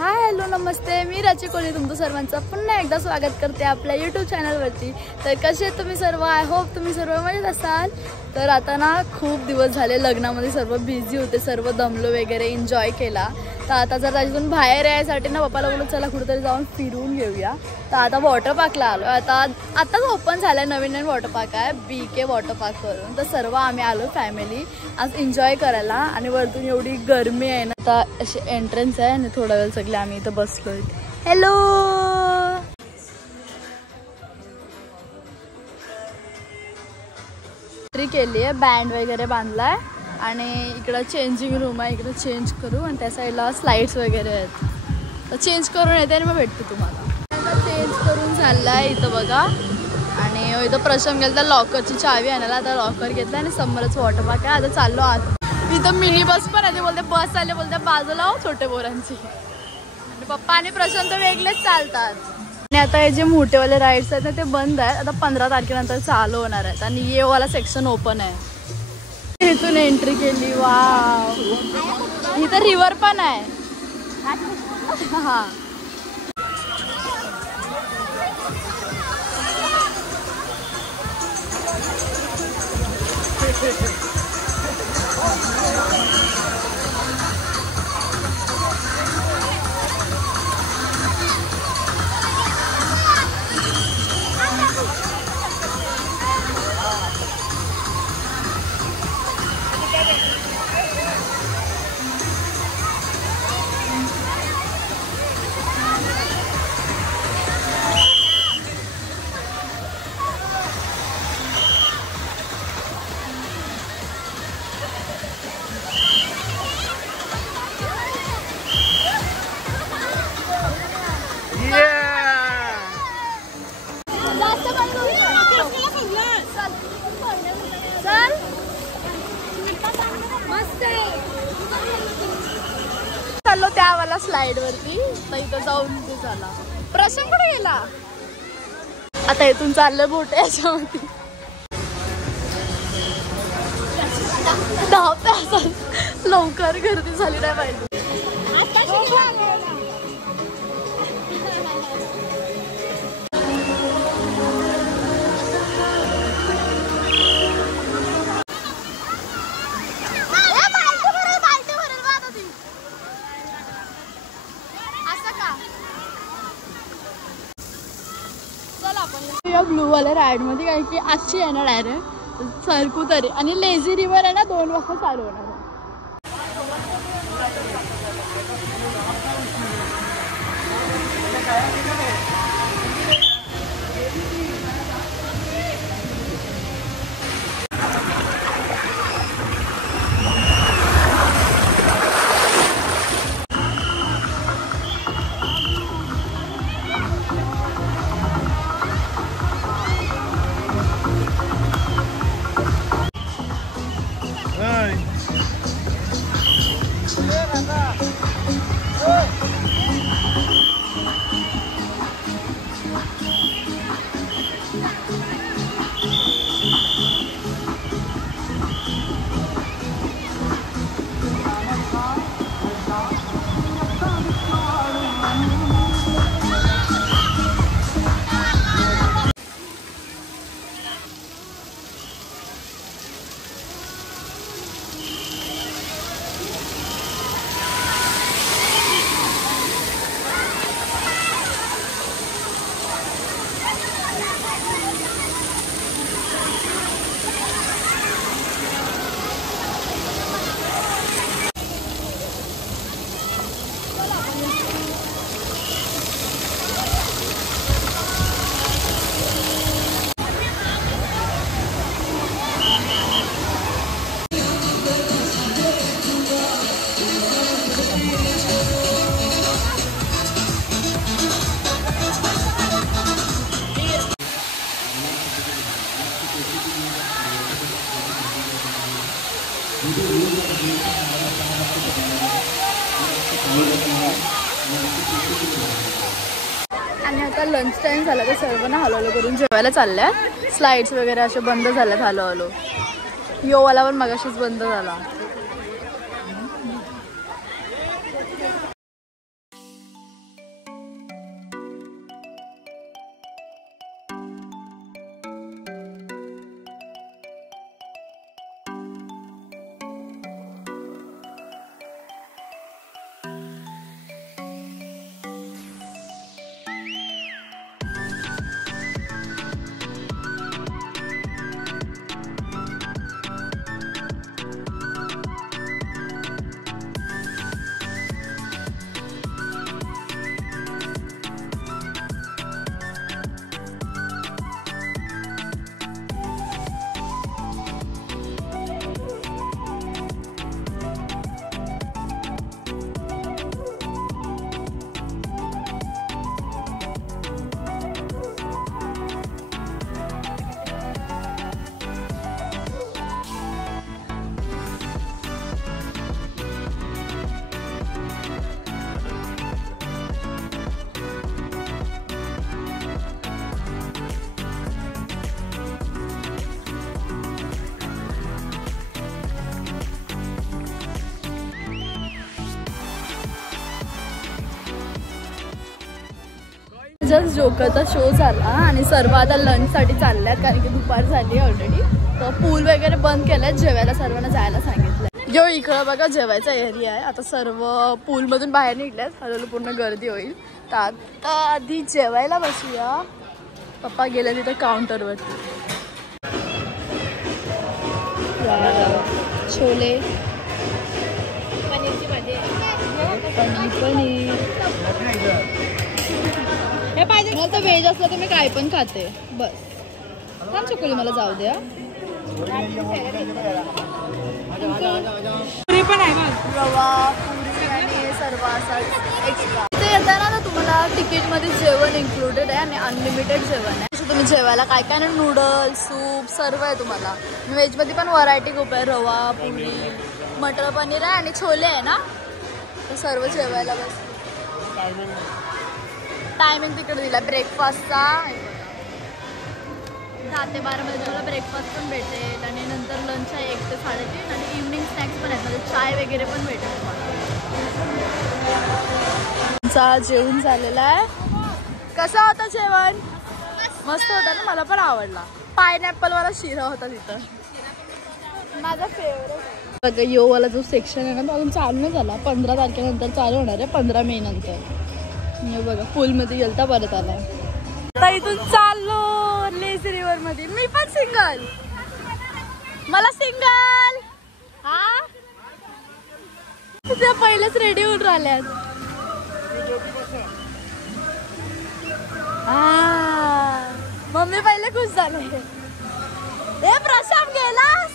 Hi hello नमस्ते, मी रची कोहली तुमचं सर्वांचं पुन्हा एकदा स्वागत करते आपल्या यूट्यूब चॅनलवरती। तर कसे आहेत तुम्ही सर्व? आय होप तुम्ही सर्व मजेत असाल। तर आता ना खूप दिवस झाले लग्नामध्ये सर्व बिझी होते, सर्व दमलो वगैरे, एन्जॉय केला। तर आता जर त्याच्यातून बाहेर यायसाठी ना पप्पाला बोललो चला कुठेतरी जाऊन फिरून घेऊया। तर आता वॉटर पार्कला आलो। आताच ओपन झालाय, नवीन वॉटर पार्क आहे BK वॉटर पार्क वरून। तर सर्व आम्ही आलो फॅमिली आज एन्जॉय करायला आणि वरतून एवढी गरमी आहे ना, आता अशी एंट्रन्स आहे आणि थोडा वेळ सगळे आम्ही इथं बसलोय। हॅलो एंट्री केली आहे, बँड वगैरे बांधलाय आणि इकडं चेंजिंग रूम आहे, इकडे चेंज करू आणि त्या साईडला स्लाइड्स वगैरे आहेत। तर चेंज करून येते आणि मग भेटते तुम्हाला। चेंज करून झालाय इथं बघा। आणि इथं प्रशम गेला लॉकरची चावी आणायला, आता लॉकर घेतला आणि समोरच वॉटर पार्क आहे। आता चाललो आत। इथं मिनी बस पण आहे, ते बोलते बस आले, बोलते बाजूला हो छोटे पोरांची। आणि पप्पा आणि प्रशांत वेगळेच चालतात। आणि आता हे जे मोठेवाले राईड्स आहेत ना ते बंद आहेत, आता 15 तारखेनंतर चालू होणार आहेत आणि ये वाला सेक्शन ओपन आहे। इथून एंट्री केली, वाव इथं रिव्हर पण आहे। हा चाललो त्यावाला स्लाइड वरती, तर इथं जाऊन झाला। प्रश्न कुठे गेला? आता इथून चाललं बोट याच्यावरती। धावता असं लवकर गर्दी झाली नाही पाहिजे। या ब्लू वाल्या राईड मध्ये काय की आजची आहे ना डायरेक्ट सरकू तरी, आणि लेझी रिव्हर आहे ना 2 वाजता चालू होणार आहे। आणि आता लंच टाइम झाला तर सर्वांना हलवलं करून जेवायला चाललंय। स्लाइड्स वगैरे असे बंद झाल्यात हलवलो। योवाला पण मगाशीच बंद झाला। जस्ट जोकरचा शो झाला आणि सर्व आता लंचसाठी चालल्यात कारण की दुपार झाली ऑलरेडी. तर पूल वगैरे बंद केलंय, जेवायला सर्वांना जायला सांगितलंय. यो इकडं बघा जेवायचा एरिया आहे. आता सर्व पूलमधून बाहेर निघल्यात, हळूहळू पूर्ण गर्दी होईल. तर आता आधी जेवायला बसूया. पप्पा गेले तिथे काउंटरवरती. छोले, पनीरची भाजी, पनीर हे पाहिजे. मला तर व्हेज असलं तर मी काय पण खाते बस. थांब चकोली मला जाऊ द्या. पुरी पण आहे बघ, रवा पुरी आणि सर्व असा एक्स्ट्रा. इथे येताना ना तुम्हाला तिकीटमध्ये जेवण इन्क्लुडेड आहे आणि अनलिमिटेड जेवण आहे. असं तुम्ही जेवायला काय काय ना नूडल्स सूप सर्व आहे तुम्हाला. व्हेजमध्ये पण व्हरायटी खूप आहे, रवा पुरी मटर पनीर आहे आणि छोले आहे ना. तर सर्व जेवायला बस. टायमिंग तिकडे दिला ब्रेकफास्टचा. 10 ते 12 मध्ये तुम्हाला ब्रेकफास्ट पण भेटेल आणि नंतर लंच आहे 1 ते 3:30 आणि इव्हनिंग स्नॅक्स पण आहेत, म्हणजे चाय वगैरे पण भेटेल तुम्हाला. जेवण झालेला आहे. कसं होतं जेवण? मस्त होता ना, मला पण आवडला. पायनॅपल वाला शिरा होता तिथं, माझा फेवरेट. बघा यो वाला जो सेक्शन आहे ना तो अजून चालू नाही झाला. 15 तारखेनंतर चालू होणार आहे, 15 मे नंतर. बघा पूलमध्ये गेलता परत आला. आता इथून चाललो लेझी रिव्हर मध्ये. मी पण सिंगल, मला सिंगल. हा त्या पहिलेच रेडी होऊन राहिल्यात. मम्मी पहिले खुश झाले. ए प्रशांत गेलास?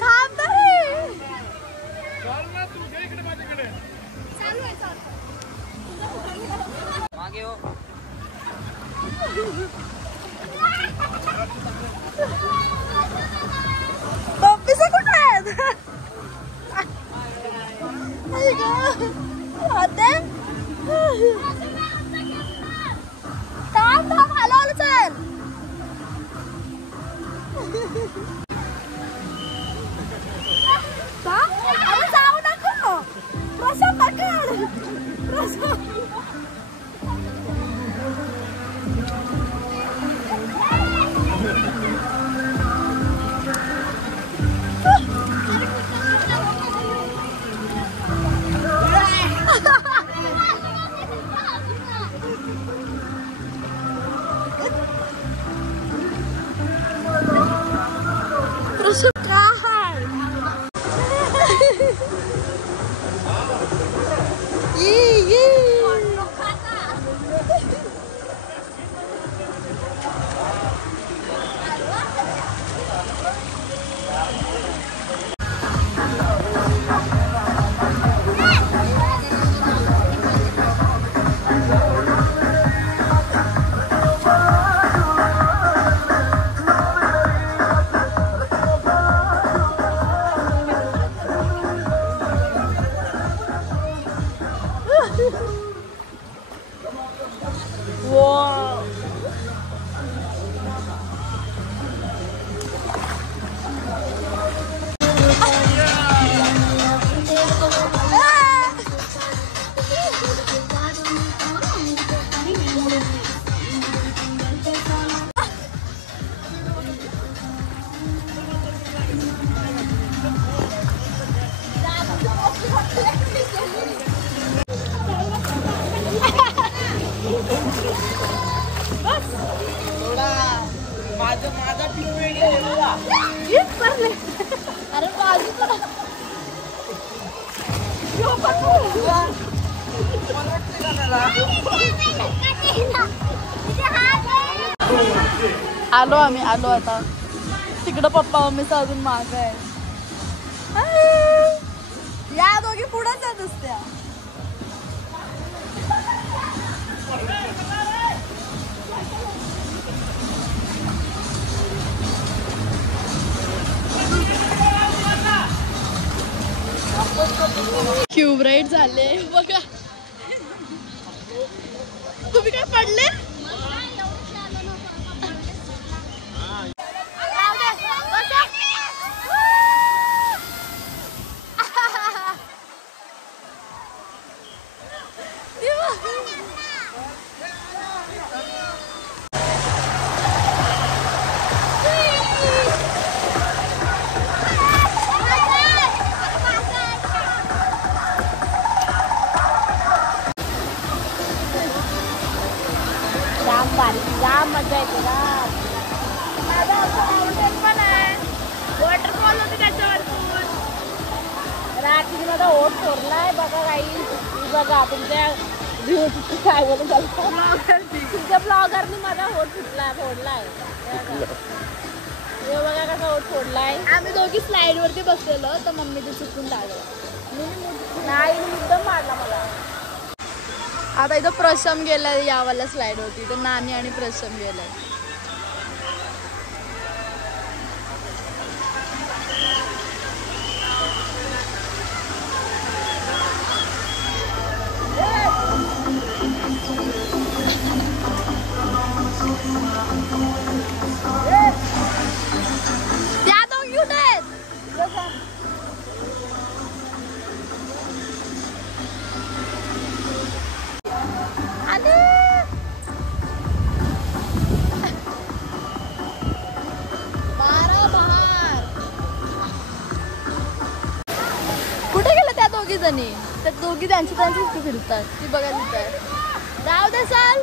थांब तरी. पप्पीचं कुठं आहेत? थांब थांब, आलो आलो चल. जाऊ नको प्रशांत, पकड. अरे आलो आम्ही, आलो आता. तिकडं पप्पा मम्मीचा अजून माग आहे. या दोघी पुढेच आहेत नुसत्या. क्यूब राईड झाले बघा. तुम्ही काय पडले? भारी जाम मजा येते ना. माउंटेन पण आहे, वॉटरफॉल होते त्याच्यावरतून. रात्री माझा ओठ फोडलाय बघा काही. बघा तुमच्या काय बोलून तुमच्या ब्लॉगरनी माझा ओठ फोडलाय. हे बघा कसा ओठ फोडलाय. आम्ही दोघी स्लाइड वरती बसलेलो तर मम्मी ते चुकून टाकलं. नाही मुद्दाम मारला मला. आता इथं प्रशम गेलाय यावाला स्लाइड होती, तर नानी आणि प्रशम गेलाय. त्या दोघी कुठे आहेत? कुठे गेलं त्या दोघी जणी? त्या दोघी त्यांची त्यांचीच फिरतात. ती बघा तिथं. जाऊ दे चाल.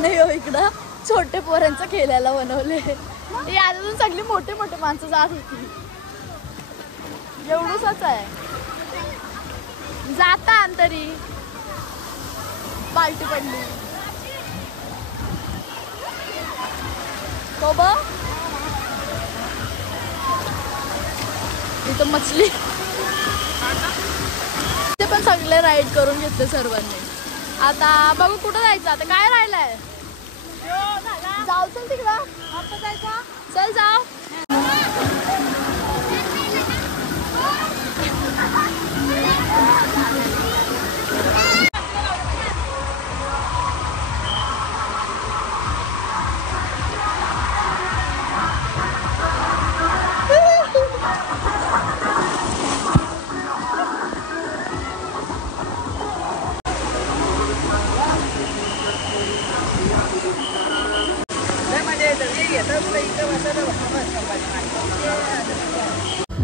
नाही हो, इकडं छोटे पोरांचं खेळायला बनवले. ही अजून सगळी मोठे मोठे माणसं जात होती. एवढूसच आहे. जाता अंतरी पालटी पडली. तो बघ इथं मछली. ते पण सगळे राईड करून घेतले सर्वांनी. आता बघू कुठं जायचं. आता काय राहिलंय? जाऊ चल तिकडं. आता जायचं. चल जाऊ.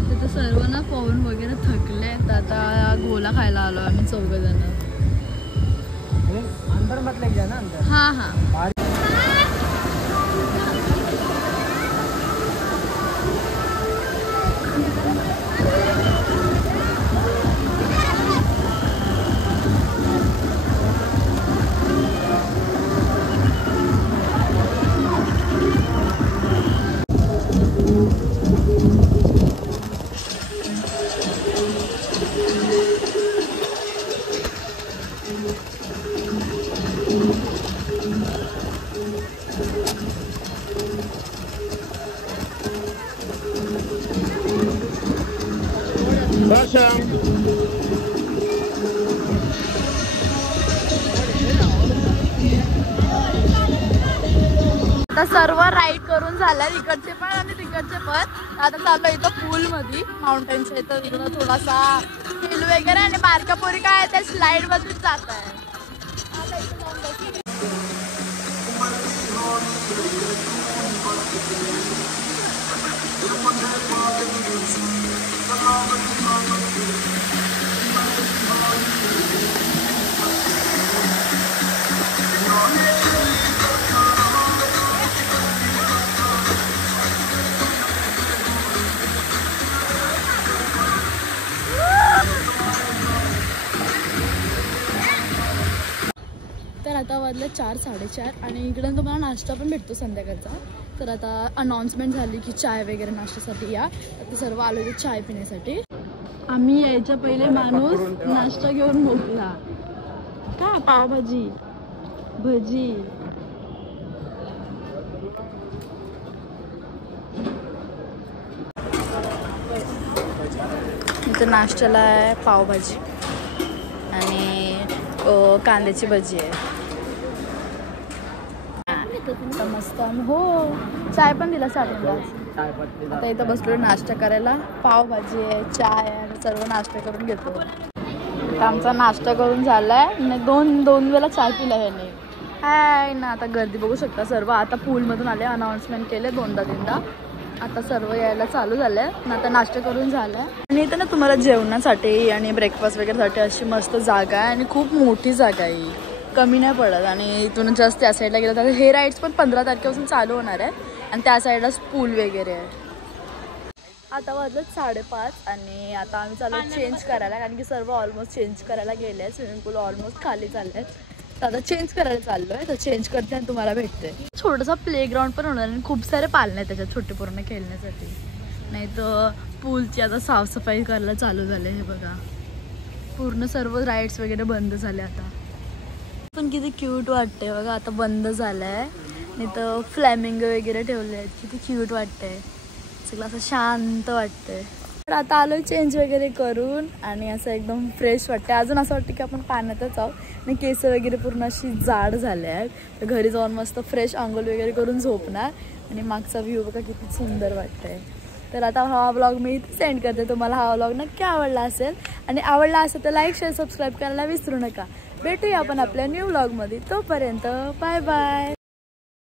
तिथं सर्व ना पाहून वगैरे थकले. आता गोला खायला आलो आम्ही 4 जण. हा हा. आता सर्व राईड करून झालं, इकडचे पण आणि तिकडचे पण. आता चाललो इथं पूल मध्ये माउंटेनच्या इथं. इकडं थोडासा हिल वगैरे आणि बारक्या पोरी काय त्या स्लाइड वरतीच जात आहे. तर आता वाजले 4, 4:30 आणि इकडं तुम्हाला नाश्ता पण भेटतो संध्याकाळचा. तर आता अनाउन्समेंट झाली की चाय वगैरे नाश्त्यासाठी या. आता सर्व आलो चाय पिण्यासाठी. आम्ही यायच्या पहिले माणूस नाश्ता घेऊन मोकला. का पावभाजी भजी. इथं नाश्त्याला आहे पावभाजी आणि कांद्याची भजी आहे. मस्त. हो चाय पण दिला साबणला. आता इथं बसलो नाश्ता करायला. पावभाजी आहे, चाय आहे आणि सर्व नाश्ता करून घेतो. आमचा नाश्ता करून झालाय आणि दोन वेळा चाय पिला ह्याने. हाय ना. आता गर्दी बघू शकता सर्व. आता पूलमधून आले, अनाउन्समेंट केले 2दा-3दा. आता सर्व यायला चालू झालंय. आता नाश्ता करून झालाय आणि इथं ना तुम्हाला जेवणासाठी आणि ब्रेकफास्ट वगैरेसाठी अशी मस्त जागा आहे आणि खूप मोठी जागा आहे. कमी नाही पडत. आणि इथून जस्ट त्या साईडला गेलं तर हे राईड्स पण 15 तारखेपासून चालू होणार आहेत आणि त्या साईडलाच पूल वगैरे आहे. आता वाजलं 5:30 आणि आता आम्ही चालू चेंज करायला, कारण की सर्व ऑलमोस्ट चेंज करायला गेले आहेत. स्विमिंग पूल ऑलमोस्ट खाली चालले आहेत. तर आता चेंज करायला चाललो आहे. तर चेंज करते आणि तुम्हाला भेटते. छोटंसं प्लेग्राऊंड पण होणार आणि खूप सारे पाळणे आहेत त्याच्यात छोटे पूर्ण खेळण्यासाठी. नाही तर पूलची आता साफसफाई करायला चालू झाले. हे बघा पूर्ण सर्व राईड्स वगैरे बंद झाले आता. पण किती क्यूट वाटते बघा. आता बंद झालं आहे. नाही तर फ्लॅमिंगो वगैरे ठेवले आहेत. किती क्यूट वाटते. सगळं असं शांत वाटतंय. तर आता आलोय चेंज वगैरे करून आणि असं एकदम फ्रेश वाटतं. अजून असं वाटतं की आपण पाण्यातच आहोत. आणि केस वगैरे पूर्ण अशी जाड झाले आहेत. तर घरी जाऊन मस्त फ्रेश आंघोळ वगैरे करून झोपणार. आणि मागचा व्ह्यू बघा किती सुंदर वाटतंय. तर आता हा व्लॉग मी सेंड करते. तुम्हाला हा व्लॉग नक्की आवडला असेल आणि आवडला असेल तर लाईक शेअर सबस्क्राईब करायला विसरू नका. भेटूया आपण आपल्या न्यू व्लॉगमध्ये. तोपर्यंत बाय बाय.